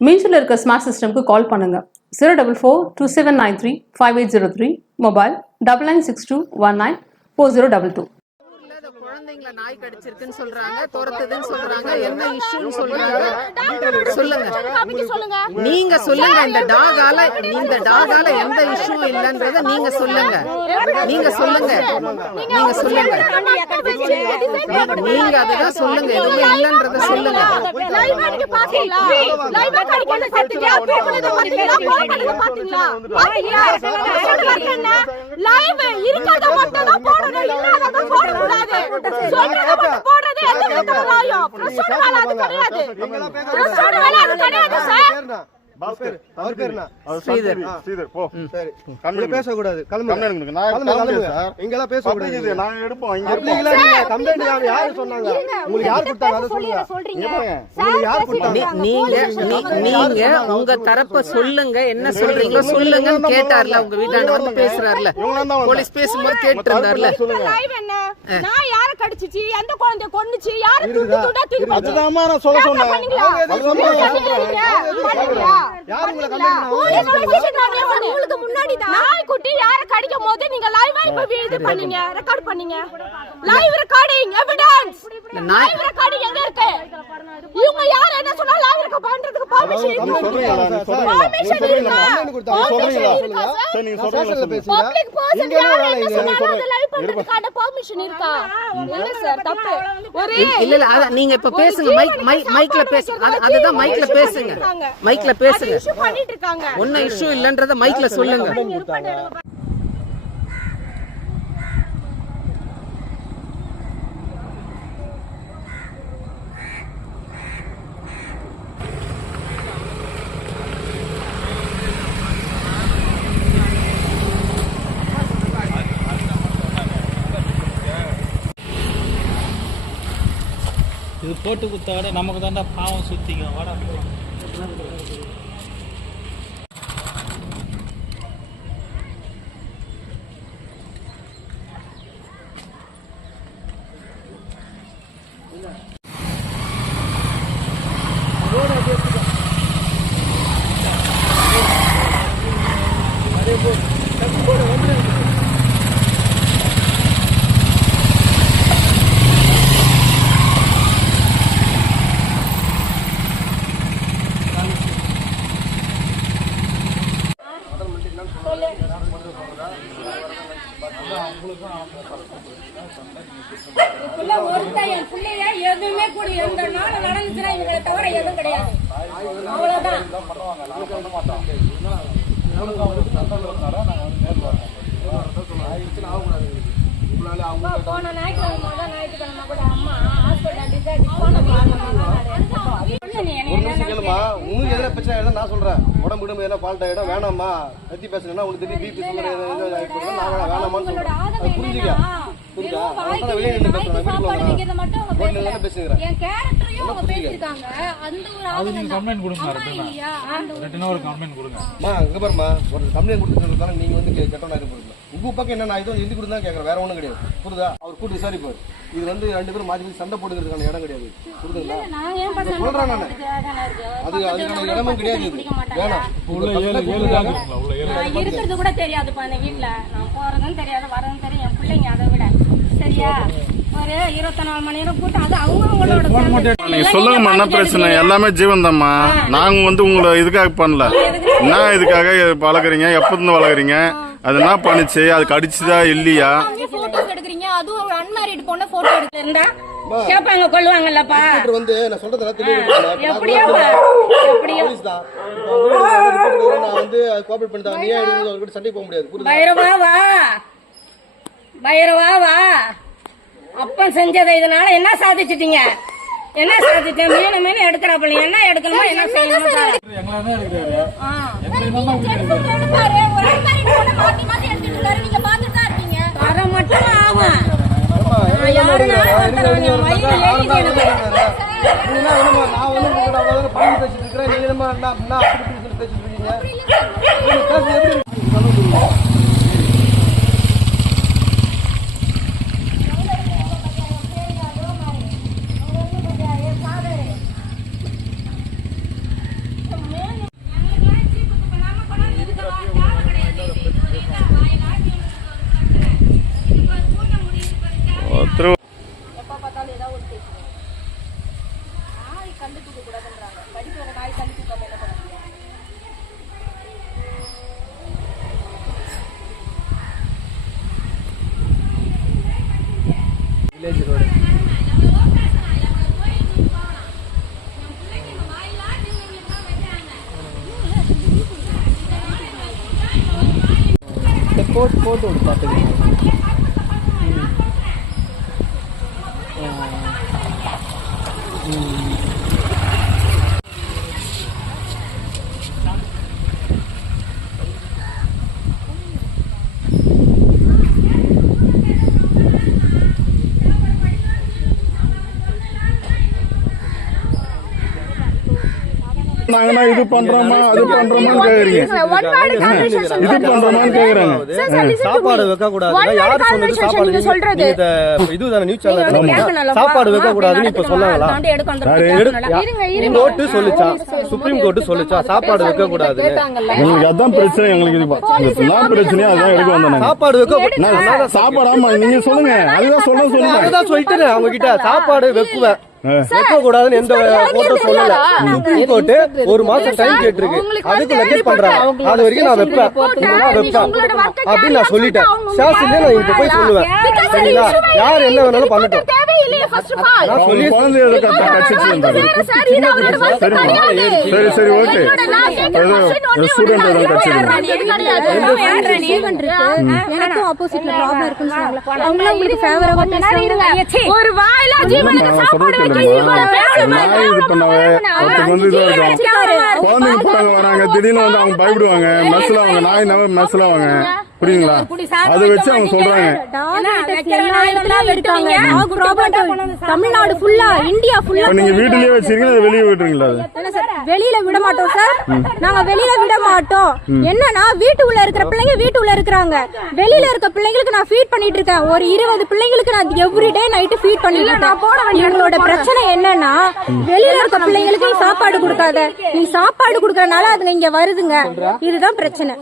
மீன்ஸில் இருக்க ஸ்மார்ட் சிஸ்டம்க்கு கால் பண்ணுங்க. Zero double four two seven nine three five eight zero three mobile double nine six two one nine four zero double two இல்லாத நாய் கடிச்சிருக்குன்னு சொல்றாங்க துரத்துதுன்னு சொல்றாங்க என்ன இஷ்யூன்னு சொல்றாங்க. சொல்லுங்க. நீங்க சொல்லுங்க இந்த டாகால இந்த டாகால எந்த இஷ்யூ இல்லன்றத நீங்க சொல்லுங்க. நீங்க சொல்லுங்க. நீங்க சொல்லுங்க. நீங்க அதுதான் சொல்லுங்க. எதுவுமே சொல்லுங்க. பாஸ்கர் அவர் பேர் என்ன அது ஸ்ரீதர். சரி, ஸ்ரீதர் போ சரி கம்ப்ளைண்ட் இங்க பேசக்கூடாது கிளம்புங்க கம்ப்ளைண்ட் கொடுங்க. நான் கிளம்புங்க, கிளம்புங்க கிளம்புங்க. சார். பேசக்கூடாது. நீங்க யாரு யாரு சொன்னாங்க? உங்களுக்கு யார் கொடுத்தாங்க? அதை சொல்லுங்க. உங்களுக்கு யார் கொடுத்தாங்க? நீங்க நீ- நீங்க உங்க தரப்ப சொல்லுங்க. என்ன சொல்றீங்களோ சொல்லுங்கன்னு கேட்டார்ல உங்க வீட்டாண்ட வந்து பேசுறாருல. போலீஸ் பேசும்போது கேட்டு இருந்தார்ல லைவ் என்ன? நான் யார கடிச்சிச்சு? எந்த குழந்தைய கொன்னுச்சு? யார துண்டு இருக்குதா? துண்டா திருப்பி அதுதாம்மா நான் சொல்ல சொன்னேன். யார் உங்களை? கம்ப்ளைண்ட் உங்களுக்கு முன்னாடி தான் நாய்க்குட்டி யார கடிக்கும் போது நீங்க லைவா இப்ப இது பண்ணீங்க. ரெக்கார்ட் பண்ணீங்க. லைவ் ரெக்கார்டிங் எவிடன்ஸ் நாய் லைவ் ரெக்கார்டிங் எங்க இருக்கு இவங்க யார் என்ன சொன்னா லைவ் ரெக்கார்ட் பண்றதுக்கு பெர்மிஷன் நீங்க இருக்கு சொல்றீங்களா நீங்க சொல்றீங்களா நீங்க பெர்மிஷன் சொல்றீங்களா இருக்கா சொல்றீங்களா இருக்கா சார் சரி நீங்க நான் சொல்றீங்களா ஸ்டேஷன்ல சொல்லுங்க. பேசுங்க பப்ளிக் பர்சன் இங்க என்ன யார் வேலை என்ன இது? சொன்னாலும் அதை லைவ் பண்றதுக்கான பெர்மிஷன் இருக்கா இல்ல சார் தப்பு ஒரு இல்ல இல்ல அத நீங்க இப்ப பேசுங்க மைக் மைக் மைக்ல பேசுங்க அது- அதுதான் மைக்ல பேசுங்க மைக்ல பேசுங்க பண்ணிட்டு இருக்காங்க ஒன்னும் இஷ்யூ இல்லன்றத மைக்ல சொல்லுங்க இது போட்டு கொடுத்தா விட நமக்கு தாண்டா பாவம் சுற்றிக்கும் வாடா போலாம். எதுவுமே கூட எந்த நாள் நடந்துச்சுன்னா இவங்களை தவிர எதுவும் கிடையாது. அவ்வளவுதான். போன ஞாயிற்றுக்கிழமை ஞாயிற்றுக்கிழமை கூட அம்மா ஹாஸ்பிட்டல் போன பிரச்சனை ஆயிடும் நான் சொல்றேன். உடம்பு உடம்பு எதனா ஃபால்ட் ஆயிடும் வேணாமா பத்தி பேசுனா உங்களுக்கு திடீர் பிபி சுகர் நான் வேணாம், வேணாமான்னு ஆதங்கம் அது புரிஞ்சுக்க. புரியுதா அதனால வெளியே நின்று சாப்பாடு வீட்டுல பேசல. பேசுகிறேன் ஒரு. கம்ப்ளைண்ட் கொடுங்க ஒரு கம்ப்ளைண்ட் கொடுத்துருந்தாலும் நீங்க வந்து நாய் போடுங்க உங்க பக்கம் என்ன நான் எழுதி கொடுத்தா கேட்கறேன் வேற ஒண்ணும் கிடையாது. புரியுதா? அவர் கூட்டு விசாரிப்பார். இது வந்து ரெண்டு பேரும் மாத்தி மாத்தி சண்டை போட்டுக்கிறதுக்கான இடம் கிடையாது. புரியுதுங்களா? நான் ஏன் பசங்க சொல்றேன் நானு. அது அதுக்கான இடமும் கிடையாது. இது. வேணாம். இருக்கிறது கூட தெரியாதுப்பா வீட்ல. நான் போறதும் தெரியாது வரதும் தெரியும். என் பிள்ளைங்க அதை விட. சரியா? ஒரு இருபத்தி நாலு மணி நேரம் கூட்டம் அது அவங்க அவங்களோட. நீங்க சொல்லுங்கம்மா என்ன பிரச்சனை? எல்லாமே ஜீவன் தான்மா நாங்க வந்து உங்களை இதுக்காக பண்ணல. என்ன இதுக்காக வளர்க்குறீங்க? எப்ப இருந்து வளர்க்குறீங்க? அது என்ன பண்ணுச்சு அது கடிச்சுதா இல்லையா? photos எடுக்குறீங்க அதுவும் ஒரு unmarried பொண்ணை photo எடுத்து இருந்தா கேட்பாங்க கொள்ளுவாங்கல்லப்பா வந்து நான் சொல்றதெல்லாம் தெளிவுபடுத்தல எப்படியோ எப்படியோ. நான் வந்து கோஆபரேட் பண்ணிட்டாங்க நீ எடுத்து அவர்கிட்ட சண்டை போக முடியாது? பைரவா வா. பைரவா வா. அப்பன் செஞ்சதை இதனால என்ன சாதிச்சிட்டீங்க? என்ன சாதிச்சேன் மீன் மீன் எடுக்கிறாப்புல. என்ன எடுக்கணுமோ என்ன செய்யணுமோ எங்களை தான் ஆகும் நான் யாருனாலும் ஒருத்தர் நான் வந்து உங்ககிட்ட அவ்வளவு பணம் பேசிட்டு இருக்கிறேன் நீங்க என்னமா என்ன அப்படி பேசிட்டு இருக்கீங்க நீங்க பேசுறது எப்படி இருக்கு? ஒருத்தர் போட்டு போட்டு விட்டு இது பண்றோமா? அது பண்றோமான்னு கேக்குறீங்க. இது பண்றோமான்னு கேக்குறாங்க. சாப்பாடு வைக்க கூடாது யார் சொன்னது சாப்பாடு? இந்த இதுதானே நியூஸ் சேனல் சாப்பாடு வைக்க கூடாதுன்னு இப்ப சொன்னாங்களா கோர்ட்டு சொல்லுச்சா? சுப்ரீம் கோர்ட்டு சொல்லுச்சா சாப்பாடு வைக்க கூடாது அதான் பிரச்சனை எங்களுக்கு இது என்ன பிரச்சனையோ அதான் எடுக்க நாங்க. சாப்பாடு வைக்க நான் சாப்பாடு ஆமா நீங்க சொல்லுங்க. அதுதான் சொல்ல சொல்லுங்க. அதுதான் சொல்லிட்டேன் அவங்க கிட்ட சாப்பாடு வைக்குவேன் வைக்க கூடாதுன்னு எந்த கோர்ட்டும் சொல்லல. சுப்ரீம் ஒரு மாசம் டைம் கேட்டிருக்கு. அதுக்கு லெக்கேட் பண்றாங்க அது வரைக்கும் நான் வைப்பேன். இல்லைன்னா வைப்பேன். அப்படின்னு நான் சொல்லிட்டேன். ஸ்டேஷன்லயே நான் இப்ப போய் சொல்லுவேன். சரிங்களா? யார் என்ன வேணாலும் பண்ணட்டும். சொல்லி குழந்தை கட்சிச்சு இருந்தாரு சரிம்மா சரி சரி ஓகே. ஏதோ ஸ்டூடெண்ட் ஏதோ கட்சி எனக்கும் ஆப்போசிட்ல ப்ராப்ளம் இருக்குன்னு சொன்னாங்க அவங்களும் உங்களுக்கு ஃபேவரபா பேசுறாங்க ஒரு வாயில ஜீவனுக்கு சாப்பாடு நான் இது பண்ணவே வந்து இதா இருக்கும் குழந்தைங்க போறாங்க வராங்க. திடீர்னு வந்து அவங்க பயப்படுவாங்க. மெஸ்ல அவங்க நாய் நம்ம மெஸ்ல அவங்க புரியுங்களா அதை வச்சு அவங்க சொல்றாங்க. தமிழ்நாடு ஃபுல்லா இந்தியா ஃபுல்லா நீங்க வீட்டுலயே வச்சிருக்கீங்க வெளியே விட்டுறீங்களா வெளியில விட மாட்டோம் சார். நாங்க வெளியில விட மாட்டோம். என்னன்னா வீட்டு உள்ள இருக்கிற பிள்ளைங்க வீட்டு உள்ள இருக்கிறாங்க. வெளியில இருக்க பிள்ளைங்களுக்கு நான் ஃபீட் பண்ணிட்டு இருக்கேன். ஒரு இருபது பிள்ளைங்களுக்கு நான் எவ்ரி டே நைட்டு ஃபீட் பண்ணிட்டு இருக்கேன். எங்களோட பிரச்சனை என்னன்னா வெளியில இருக்க பிள்ளைங்களுக்கு சாப்பாடு கொடுக்காத. நீ சாப்பாடு கொடுக்கறனால அதுங்க இங்க வருதுங்க. இதுதான் பிரச்சனை.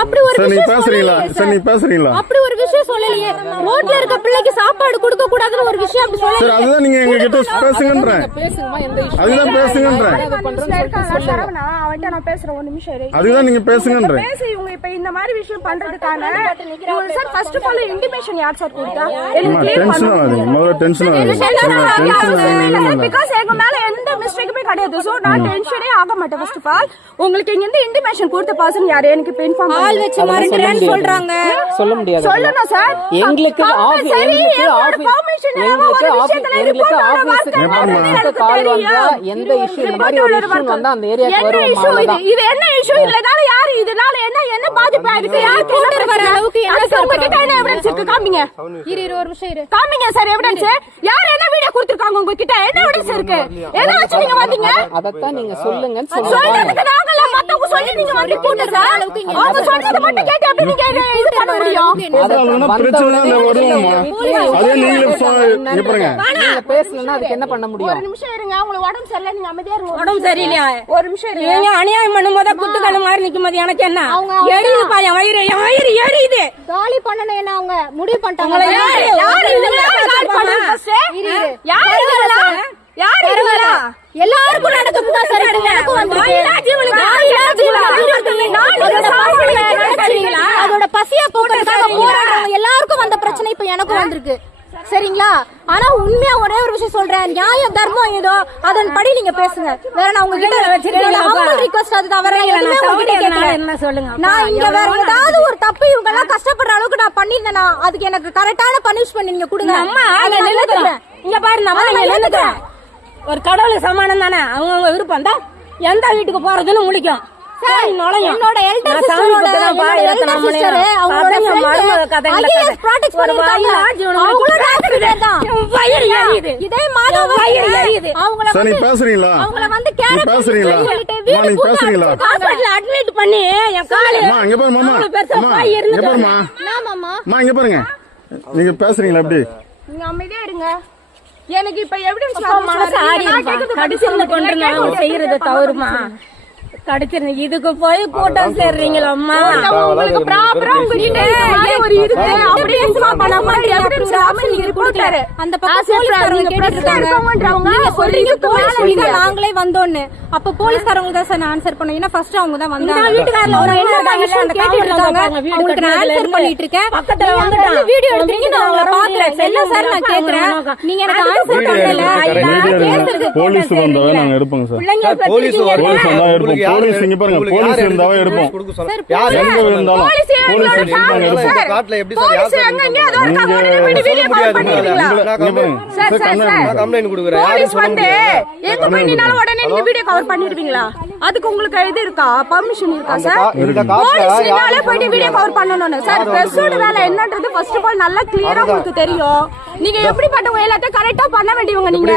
அப்படி ஒரு விஷயம் பேசுறீங்களா? சார் நீங்க பேசுறீங்களா? அப்படி ஒரு விஷயம் சொல்லலையே. ரோட்ல இருக்க பிள்ளைக்கு சாப்பாடு கொடுக்க கூடாதுன்னு ஒரு விஷயம் அப்படி சார் சொல்லலையே அதுதான் நீங்க எங்க கிட்ட பேசுங்கன்றேன். அதுதான் பேசுங்கன்றேன். அவன்கிட்ட நான் பேசுறேன். ஒரு நிமிஷம். அதுதான் நீங்க பேசுங்கன்றேன். பேசி இவங்க இப்ப இந்த மாதிரி விஷயம் பண்றதுக்கான sir first of all intimation யார் சார் கொடுத்தா? அம்மா டென்ஷன் ஆகுது முதல்ல டென்ஷன் ஆகுது டென்ஷன் பிகாஸ் எங்க மேல எந்த மிஸ்டேக்குமே கிடையாது. சோ நான் டென்ஷனே ஆக மாட்டேன் ஃபர்ஸ்ட் ஆஃப் ஆல் உங்களுக்கு இங்க இருந்து இன்டிமேஷன் கொடுத்த பர்சன் யாரு? எனக்கு இப்ப இன்ஃபார்ம் ஆள் வச்சு மிரட்டுறேன்னு சொல்றாங்க. சொல்ல முடியாது சொல்லணும் சார் எங்களுக்கு ஆஃபீஸ் சரி, எங்களுக்கு ஆஃபீஸ் எங்களுக்கு ஆஃபீஸ் எங்களுக்கு ஆஃபீஸுக்கு? கால். வந்தா எந்த இஷ்யூ இந்த மாதிரி ஒரு இஷ்யூ வந்தா அந்த ஏரியாக்கு என்ன இது அவ்வளவுதான் இது? என்ன இஷ்யூ இதனால யாரு? இதனால என்ன என்ன பாதிப்பு இருக்கு யார் போட்டு வர அளவுக்கு என்ன உங்க கிட்ட என்ன எவிடன்ஸ் இருக்கு? காமிங்க. இரு இரு ஒரு நிமிஷம் இரு. காமிங்க சார் எவிடன்ஸ் யார் என்ன வீடியோ கொடுத்திருக்காங்க உங்க கிட்ட என்ன எவிடன்ஸ் இருக்கு? எதை வச்சு நீங்க வந்தீங்க அதத்தான் நீங்க சொல்லுங்கன்னு சொல்லுங்க சொல்றதுக்கு நாங்கள மத்தவங்க சொல்லி நீங்க வந்து போட்டு சார். அவங்க சொல்றத மட்டும் கேட்டு எப்படி நீங்க இது பண்ண முடியும்? அதனால பிரச்சனை இல்ல வருவோம்மா அதே இங்க பாருங்க. நீங்க பேசலன்னா அதுக்கு என்ன பண்ண ஒரு முடியும் நிமிஷம் இருங்க உங்களுக்கு உடம்பு சரியில்லை நீங்க அமைதியா இருங்க ஒரு உடம்பு சரியில்லையா? ஒரு நிமிஷம் இருங்க. நீங்க அநியாயம் பண்ணும்போது குத்துக்கல்லு மாதிரி நிக்கும் போது எனக்கு என்ன? எரியுது பா என் வயிறு என் வயிறு எரியுது. காலி பண்ணணும் என்ன அவங்க? முடிவு பண்ணிட்டாங்க. யாரு? யாரு இதெல்லாம் காலி first? யாரு இதெல்லாம்? யாரு? எல்லாருக்கும் சார்? உனக்கும் சாப்பிடல நினைச்சீங்களா? அதோட பசிய போக்குறதுக்காக போராடுறவங்க எல்லாருக்கும் வந்த பிரச்சனை இப்ப எனக்கும் வந்திருக்கு. சரிங்களா? ஆனா உண்மையா ஒரே ஒரு விஷயம் சொல்றேன். நியாயம் தர்மம் ஏதோ அதன்படி நீங்க பேசுங்க. வேற நான் உங்ககிட்ட ரிக்வஸ்ட் எதுவுமே உங்ககிட்ட கேட்கல. நான் இங்க வேற ஏதாவது ஒரு தப்பு இவங்க எல்லாம் கஷ்டப்படுற அளவுக்கு நான் பண்ணிருந்தேனா அதுக்கு எனக்கு கரெக்டான பனிஷ்மெண்ட் நீங்க கொடுங்க. அம்மா அதை ஏத்துக்கிறேன். இங்க பாரு நம்ம அதை ஒரு கடவுள் சமானம் தானே? அவங்கவுங்க விருப்பம். தான் எந்த வீட்டுக்கு போறதுன்னு முழிக்கும். சார், போய் நுழையும். என்னோட எரியுது. இதே எரியுது. அவங்கள பேசுறீங்களா? அவங்கள வந்து பேசுறீங்களா? நீங்க பேசுறீங்களா. ஹாஸ்பிடல்ல அட்மிட் பண்ணி என் காலு அம்மா இங்க பாரு மாமா அம்மா இங்க பாருங்க. நீங்க பேசுறீங்களா நீங்க அமைதியா இருங்க. எனக்கு இப்ப எவிடன்ஸ் மனசு ஆடிருப்பா கடிச்சிருந்து கொண்டு செய்யறது தவறுமா? கடிச்சிருந்து இதுக்கு போய் கூட்டம் சேர்றீங்களம்மா உங்களுக்கு ப்ராப்பரா உங்ககிட்ட ஒரு இருக்கு அப்படியே இன்ஃபார்ம் பண்ண மாதிரி இல்லாம நீங்க அந்த பக்கம் கேட்டிருக்காங்க சொல்றீங்க போலீஸ் நாங்களே வந்தோன்னு. அப்ப போலீஸ்காரங்க தான் சார் ஆன்சர் பண்ணோம் ஏன்னா ஃபர்ஸ்ட் அவங்க தான் வந்தாங்க. வீட்டுக்காரல ஒரு என்ன வீடு அவங்களுக்கு நான் ஆன்சர் பண்ணிட்டு இருக்கேன் பக்கத்துல வீடியோ எடுத்துறீங்க நான் வர பாக்குறேன். என்ன சார் நான் கேக்குறேன்? நீங்க எனக்கு ஆன்சர் பண்ணல. போலீஸ் நாங்க சார் போலீஸ் வந்தா எடுப்போம் உங்களுக்கு போலீஸ் இங்க பாருங்க போலீஸ் இருந்தாவே எடுப்போம். யாரு எங்க இருந்தாலும் போலீஸ் சார், எடுப்போம். காட்டுல எப்படி சார் யார் எங்க எடுத்து அதோ நீங்க உடனே போய் வீடியோ கால் பண்ணிடுவீங்களா சார், கம்ப்ளைண்ட் கொடுக்குறேன். யாரும் போலீஸ் சொல்ல வந்து முடியாது? எங்க போய் நின்னாலும் உடனே நீங்க வீடியோ கவர் பண்ணிடுவீங்களா? அதுக்கு உங்களுக்கு இது இருக்கா? பர்மிஷன் இருக்கா சார் போலீஸ் நின்னாலே போயிட்டு வீடியோ கவர் பண்ணணும்னு. சார் பிரஸோட வேலை என்னன்றது ஃபர்ஸ்ட் ஆஃப் ஆல் நல்லா கிளியரா உங்களுக்கு தெரியும். நீங்க எப்படிப்பட்டவங்க எல்லாத்தையும் கரெக்டா பண்ண வேண்டியவங்க நீங்க.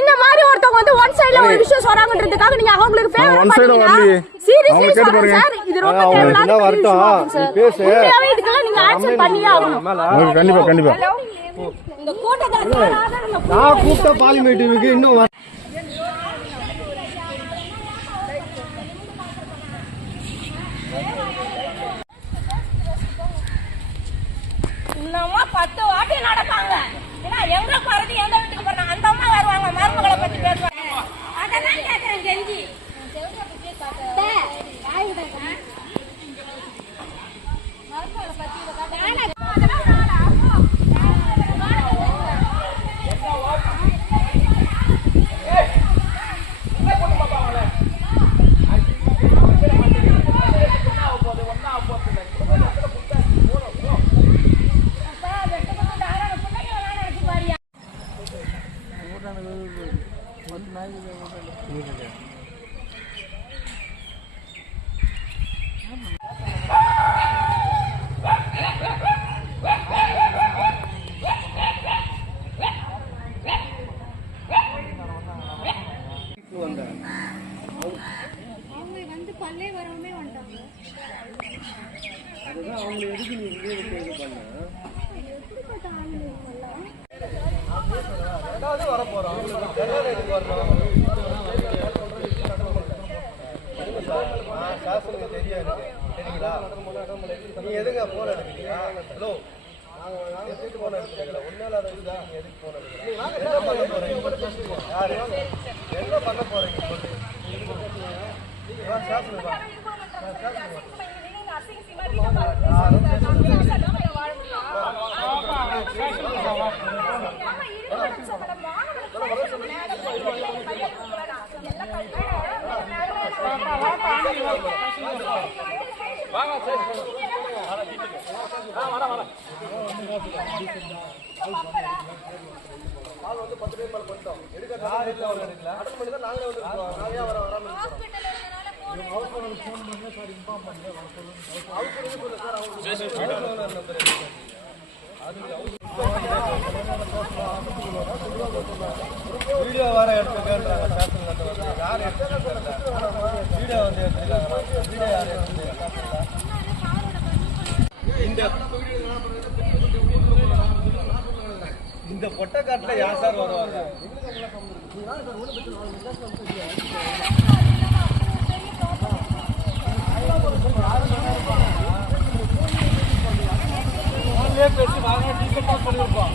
இந்த மாதிரி ஒருத்தவங்க வந்து ஒன் சைடுல ஒரு விஷயம் சொல்றாங்கன்றதுக்காக நீங்க அவங்களுக்கு அவங்க ஃபேவர் வரலையே. சீரியஸ்லி சொல்றேன். சார் இது ரொம்ப தேவையில்லாத விஷயம் பேசு. இதுக்கெல்லாம் நீங்க ஆன்சர் பண்ணியே ஆகணும். மேல ஓகே, கண்டிப்பா கண்டிப்பா. இந்த கூட்டத்துல நான் கூப்பிட்ட பார்லிமெண்ட்டுக்கு இன்னும் இன்னமா பத்து வாட்டி நடப்பாங்க. ஏன்னா எங்க போறது எந்த வீட்டுக்கு போறாங்க அந்த அம்மா வருவாங்க மருமகளை பத்தி பேசுவாங்க. அதெல்லாம் கேக்குறேன் கெஞ்சி சாசனுக்கு தெரியும் எனக்கு சரிங்களா நீ எதுங்க போன் எடுக்கிறீங்க ஹலோ நாங்க நாங்க சீட்டு போன் எடுக்கிறீங்களா உன்னால அதை இருக்குதா நீ எதுக்கு போன் எடுக்கிறீங்க என்ன பண்ண போறீங்க யாரு என்ன பண்ண போறீங்க சொல்லு வீடியோ வர எடுத்து கேட்டுறாங்க? வீடியோ வந்து எடுத்துருக்காங்க வீடியோ யார் எடுத்துருக்காங்க இந்த பொட்டக்காட்டுல யார் சார் வருவாங்க? பேசி வாங்க டீச்சர் பண்ணிருப்போம்.